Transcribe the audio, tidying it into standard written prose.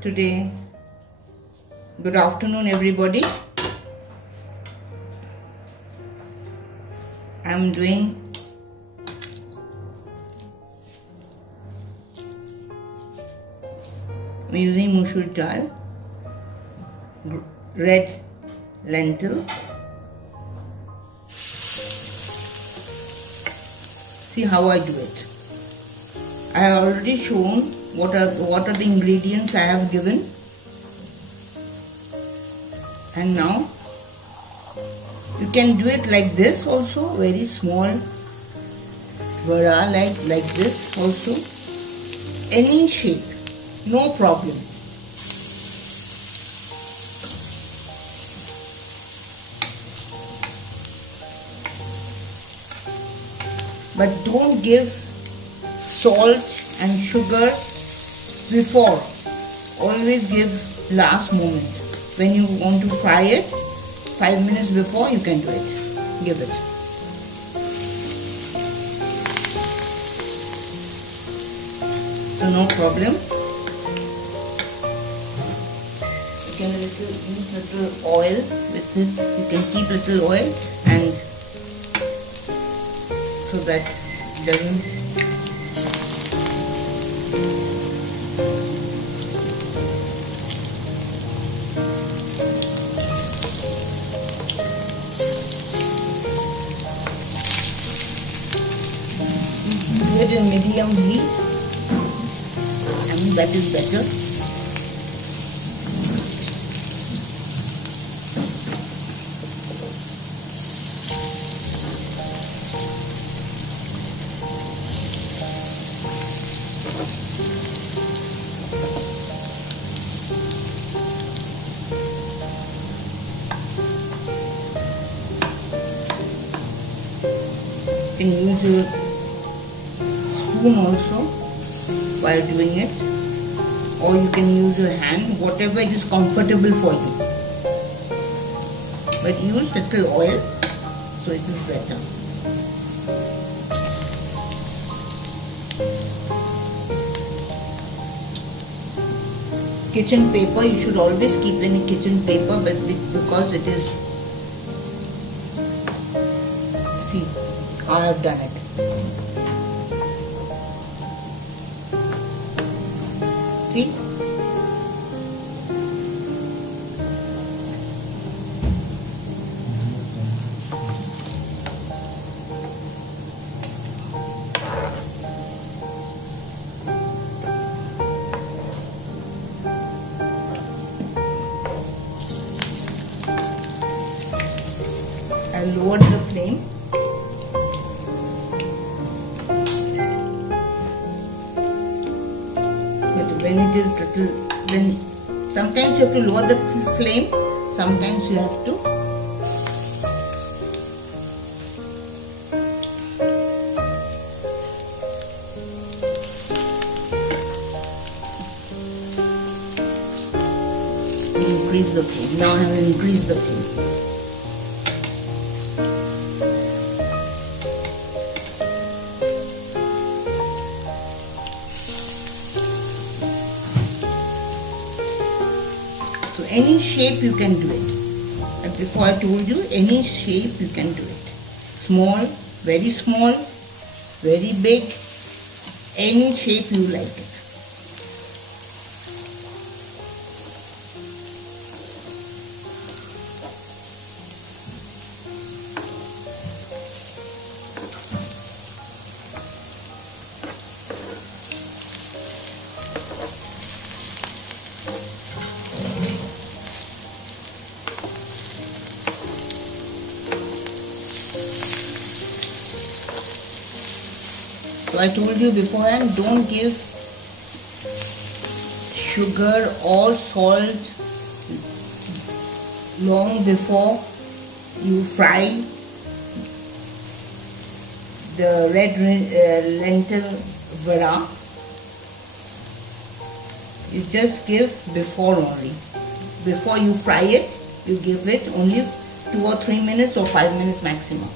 Today, good afternoon everybody. I'm using Musur dal, red lentil. See how I do it. I have already shown what are the ingredients I have given, and now you can do it like this also, very small vada, like this also, any shape, no problem. But don't give salt and sugar before. Always give last moment. When you want to fry it, 5 minutes before you can do it. Give it. So no problem. You can use little oil with it. You can keep little oil and so that it doesn't do it in medium heat, and that is better. You can use your spoon also while doing it, or you can use your hand, whatever is comfortable for you. But use little oil, so it is better. Kitchen paper, you should always keep any kitchen paper, but because it is, see, I have done it. See? I lowered the flame. When it is little, then sometimes you have to lower the flame, sometimes you have to increase the flame. Now I have increased the flame. So any shape you can do it. And before I told you, any shape you can do it. Small, very big, any shape you like it. So I told you beforehand, don't give sugar or salt long before you fry the red lentil vada. You just give before only. Before you fry it, you give it only 2 or 3 minutes or 5 minutes maximum.